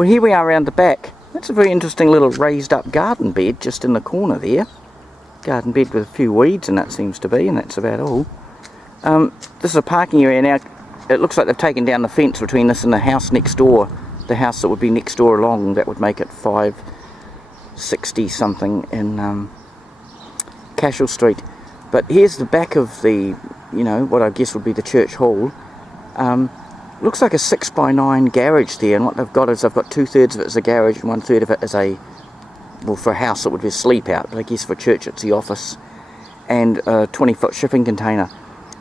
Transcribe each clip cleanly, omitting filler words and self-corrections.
Well, here we are around the back. That's a very interesting little raised up garden bed just in the corner there. Garden bed with a few weeds and that seems to be, and that's about all. This is a parking area now. It looks like they've taken down the fence between this and the house next door. The house that would be next door along, that would make it 560 something in Cashel Street. But here's the back of the, you know, what I guess would be the church hall. Looks like a 6x9 garage there, and what they've got is they've got 2/3 of it as a garage and 1/3 of it as a, well, for a house it would be a sleep out, but I guess for church it's the office, and a 20-foot shipping container.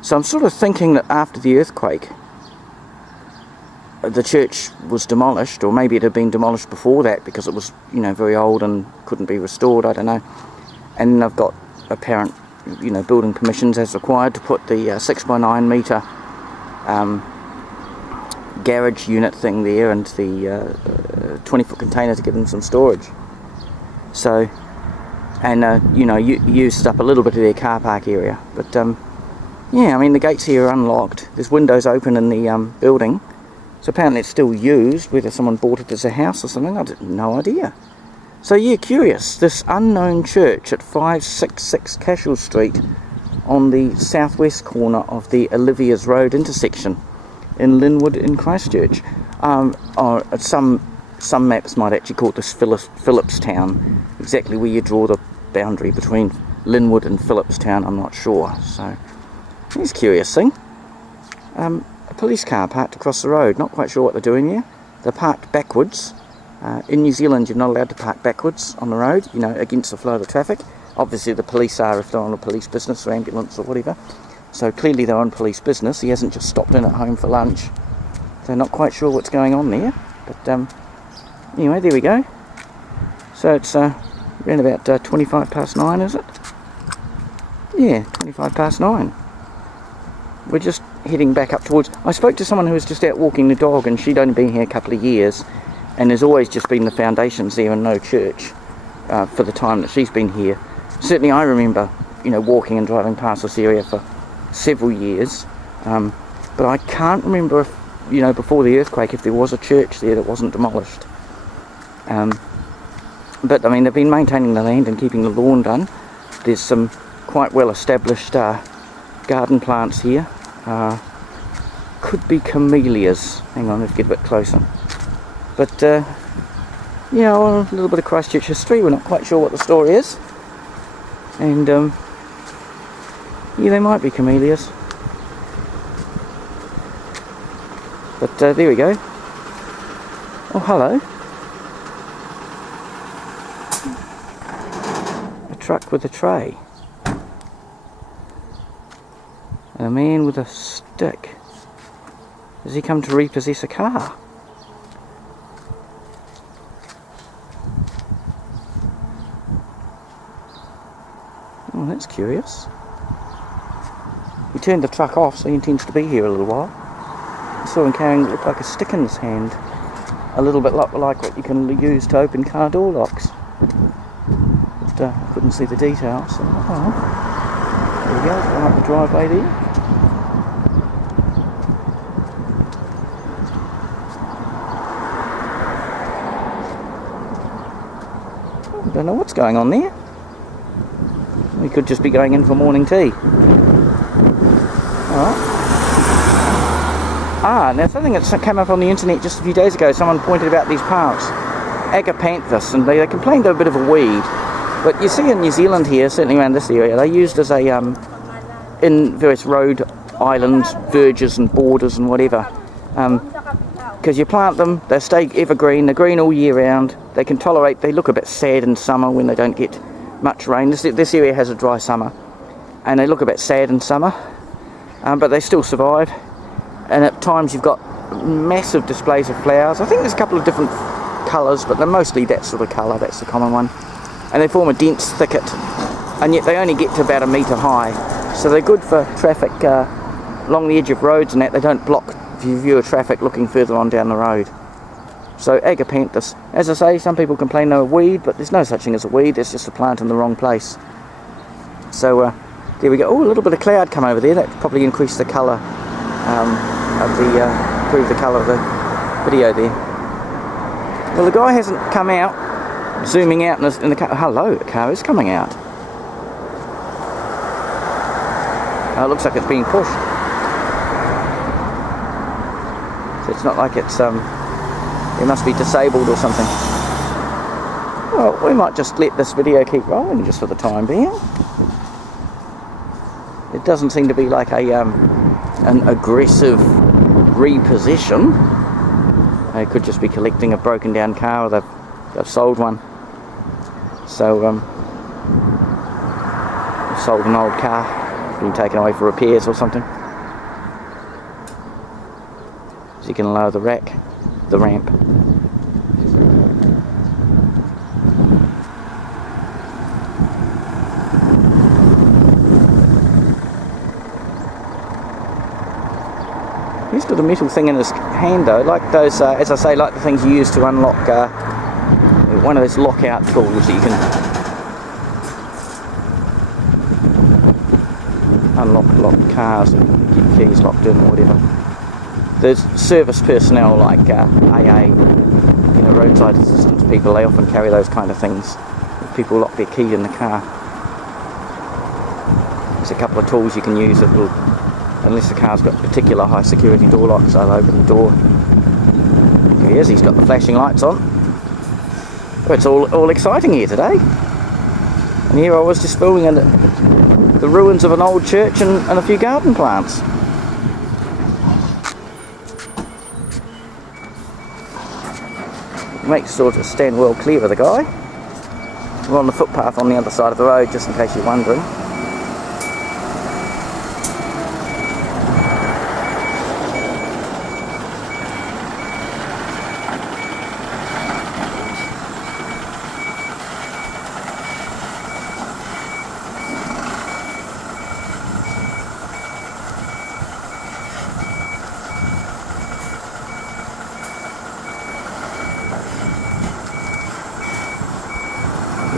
So I'm sort of thinking that after the earthquake the church was demolished, or maybe it had been demolished before that because it was, you know, very old and couldn't be restored, I don't know. And I've got apparent, you know, building permissions as required to put the 6x9 metre garage unit thing there, and the 20-foot container to give them some storage. So, and you know, used up a little bit of their car park area, but yeah, I mean the gates here are unlocked. There's windows open in the building, so apparently it's still used. Whether someone bought it as a house or something, I have no idea. So yeah, curious. This unknown church at 566 Cashel Street on the southwest corner of the Olliviers Road intersection in Linwood in Christchurch. Or some maps might actually call this Phillipstown. Exactly where you draw the boundary between Linwood and Phillipstown, I'm not sure. So, here's a curious thing. A police car parked across the road. Not quite sure what they're doing there. They're parked backwards. In New Zealand, you're not allowed to park backwards on the road, you know, against the flow of the traffic. Obviously, the police are if they're on a police business or ambulance or whatever. So clearly they're on police business. He hasn't just stopped in at home for lunch. So not quite sure what's going on there. But anyway, there we go. So it's around about 25 past 9, is it? Yeah, 25 past 9. We're just heading back up towards... I spoke to someone who was just out walking the dog, and she'd only been here a couple of years, and there's always just been the foundations there and no church for the time that she's been here. Certainly I remember, you know, walking and driving past this area for several years, but I can't remember if, you know, before the earthquake, if there was a church there that wasn't demolished. But I mean, they've been maintaining the land and keeping the lawn done. There's some quite well established garden plants here. Could be camellias. Hang on, let's get a bit closer. But yeah, well, a little bit of Christchurch history. We're not quite sure what the story is, and yeah, they might be camellias. But there we go. Oh, hello. A truck with a tray. And a man with a stick. Has he come to repossess a car? Oh, that's curious. He turned the truck off, so he intends to be here a little while. I saw him carrying what looked like a stick in his hand. A little bit like what you can use to open car door locks. But couldn't see the details. So, oh, there we go, going up the driveway there. I don't know what's going on there. We could just be going in for morning tea. Alright. Now something that came up on the internet just a few days ago, someone pointed about these parks. Agapanthus, and they complained they're a bit of a weed. But you see in New Zealand here, certainly around this area, they're used as a, in various road islands, verges and borders and whatever. Because you plant them, they stay evergreen, they're green all year round, they can tolerate, they look a bit sad in summer when they don't get much rain. This area has a dry summer, and they look a bit sad in summer, but they still survive. And at times you've got massive displays of flowers. I think there's a couple of different colours, but they're mostly that sort of colour, that's the common one. And they form a dense thicket, and yet they only get to about 1 metre high. So they're good for traffic along the edge of roads and that. They don't block view of traffic looking further on down the road. So Agapanthus, as I say, some people complain they're a weed, but there's no such thing as a weed, it's just a plant in the wrong place. So there we go. Oh, a little bit of cloud come over there, that probably increased the colour improve the colour of the video there. Well, the guy hasn't come out, zooming out in the car. Hello, the car is coming out. Oh, it looks like it's being pushed. So it's not like it's, it must be disabled or something. Well, we might just let this video keep rolling just for the time being. It doesn't seem to be like a an aggressive repossession. They could just be collecting a broken down car, or they've sold one. So they've sold an old car, been taken away for repairs or something. So you can lower the ramp. He's got a metal thing in his hand though, like those, as I say, like the things you use to unlock one of those lockout tools that you can unlock locked cars and keep keys locked in or whatever. There's service personnel like AA, you know, roadside assistance people, they often carry those kind of things. People lock their key in the car. There's a couple of tools you can use that will, unless the car's got particular high security door locks, I'll open the door. Here he is, he's got the flashing lights on. Oh, it's all exciting here today. And here I was just filming in the ruins of an old church and a few garden plants. Makes sure to stand well clear of the guy. We're on the footpath on the other side of the road, just in case you're wondering.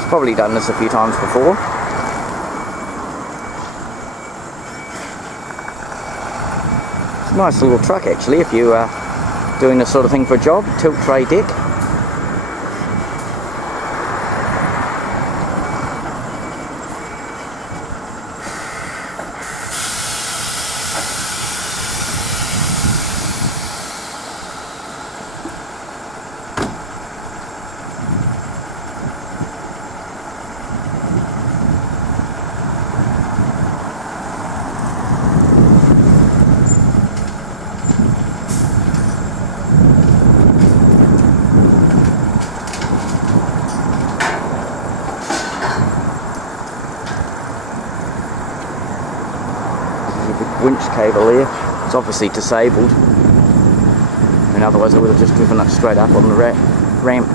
Probably done this a few times before. It's a nice little truck actually if you are doing this sort of thing for a job. Tilt tray deck. Winch cable there. It's obviously disabled, and otherwise I would have just driven it straight up on the ramp.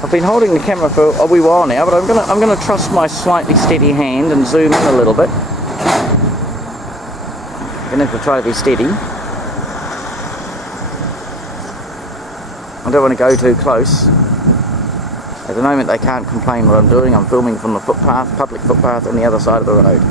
I've been holding the camera for a wee while now, but I'm gonna trust my slightly steady hand and zoom in a little bit. I'm gonna have to try to be steady. I don't want to go too close. At the moment they can't complain what I'm doing. I'm filming from the footpath, public footpath on the other side of the road.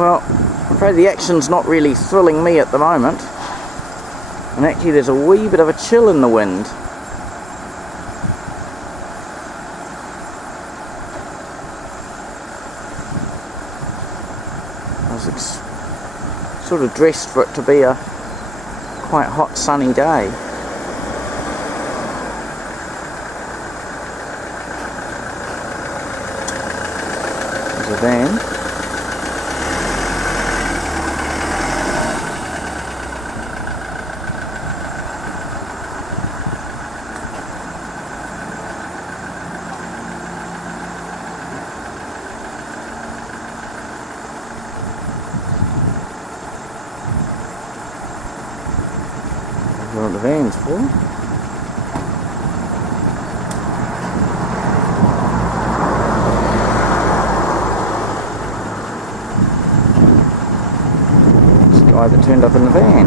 Well, I'm afraid the action's not really thrilling me at the moment. And actually there's a wee bit of a chill in the wind. I was sort of dressed for it to be a quite hot sunny day. There's a van. What the van's for. This guy that turned up in the van.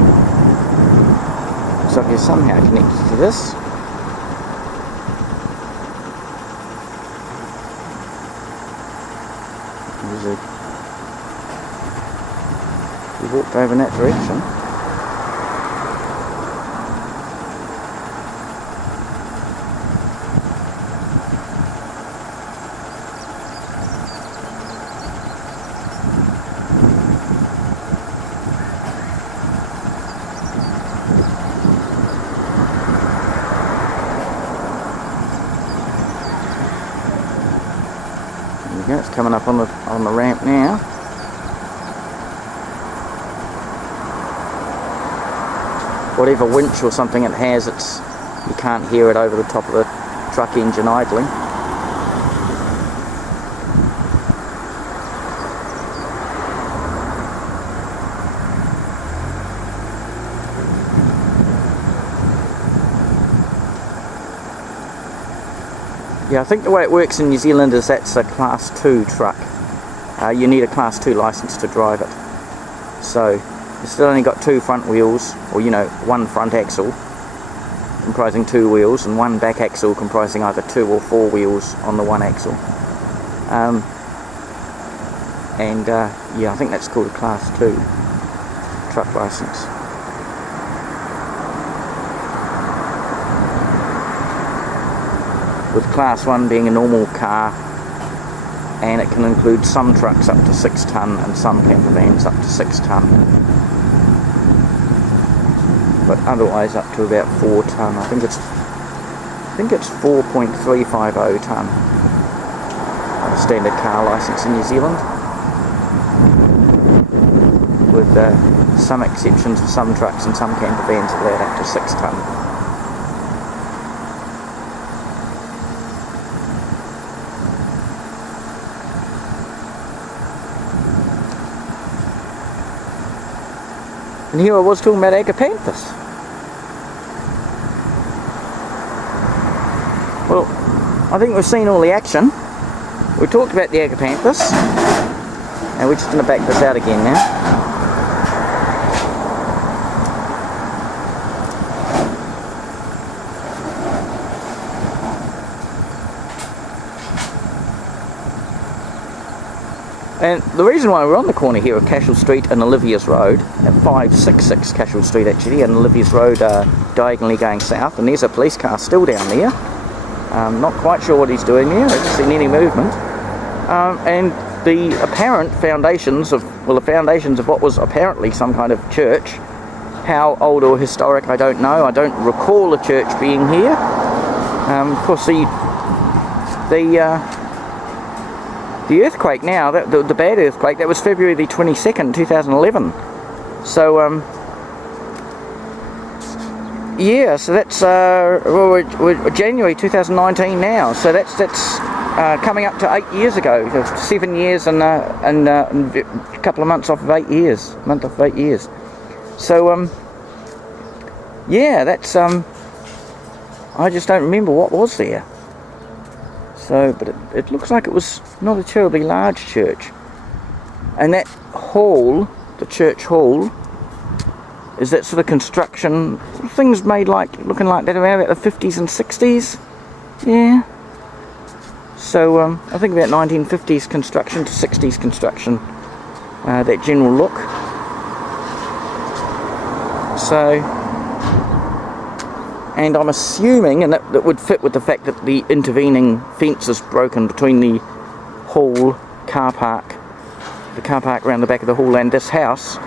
Looks like he's somehow connected to this. He walked over in that direction. It's coming up on the ramp now. Whatever winch or something it has, you can't hear it over the top of the truck engine idling. Yeah, I think the way it works in New Zealand is that's a Class 2 truck. You need a Class 2 licence to drive it. So, it's still only got 2 front wheels, or one front axle comprising 2 wheels, and 1 back axle comprising either 2 or 4 wheels on the 1 axle. Yeah, I think that's called a Class 2 truck licence. With Class 1 being a normal car, and it can include some trucks up to 6 tonne and some camper vans up to 6 tonne, but otherwise up to about 4 tonne. I think it's 4.350 tonne, a standard car licence in New Zealand, with some exceptions for some trucks and some camper vans allowed up to 6 tonne. And here I was talking about agapanthus. Well, I think we've seen all the action. We talked about the agapanthus, and we're just going to back this out again now. And the reason why we're on the corner here of Cashel Street and Olliviers Road, at 566 Cashel Street actually, and Olliviers Road diagonally going south, and there's a police car still down there. Not quite sure what he's doing there, I haven't seen any movement. And the apparent foundations of what was apparently some kind of church, how old or historic I don't know, I don't recall a church being here. Of course the earthquake now, the bad earthquake, that was February the 22nd, 2011. So, yeah, so that's, we're January 2019 now, so that's coming up to 8 years ago, 7 years and a couple of months off of 8 years, month off of 8 years. So, yeah, that's, I just don't remember what was there. So, but it looks like it was not a terribly large church. And that hall, the church hall, is that sort of construction, things made looking like that around about the 50s and 60s. Yeah. So, I think about 1950s construction to 60s construction. that general look. So, and I'm assuming, and that would fit with the fact that the intervening fence is broken between the hall, car park around the back of the hall and this house.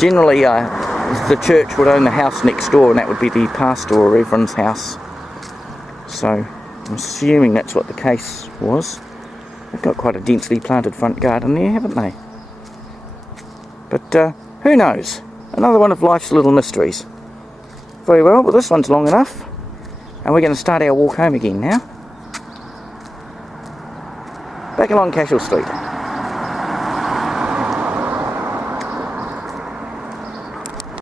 Generally the church would own the house next door, and that would be the pastor or reverend's house. So I'm assuming that's what the case was. They've got quite a densely planted front garden there, haven't they? But who knows? Another one of life's little mysteries. Very well, but this one's long enough, and we're going to start our walk home again now. Back along Cashel Street.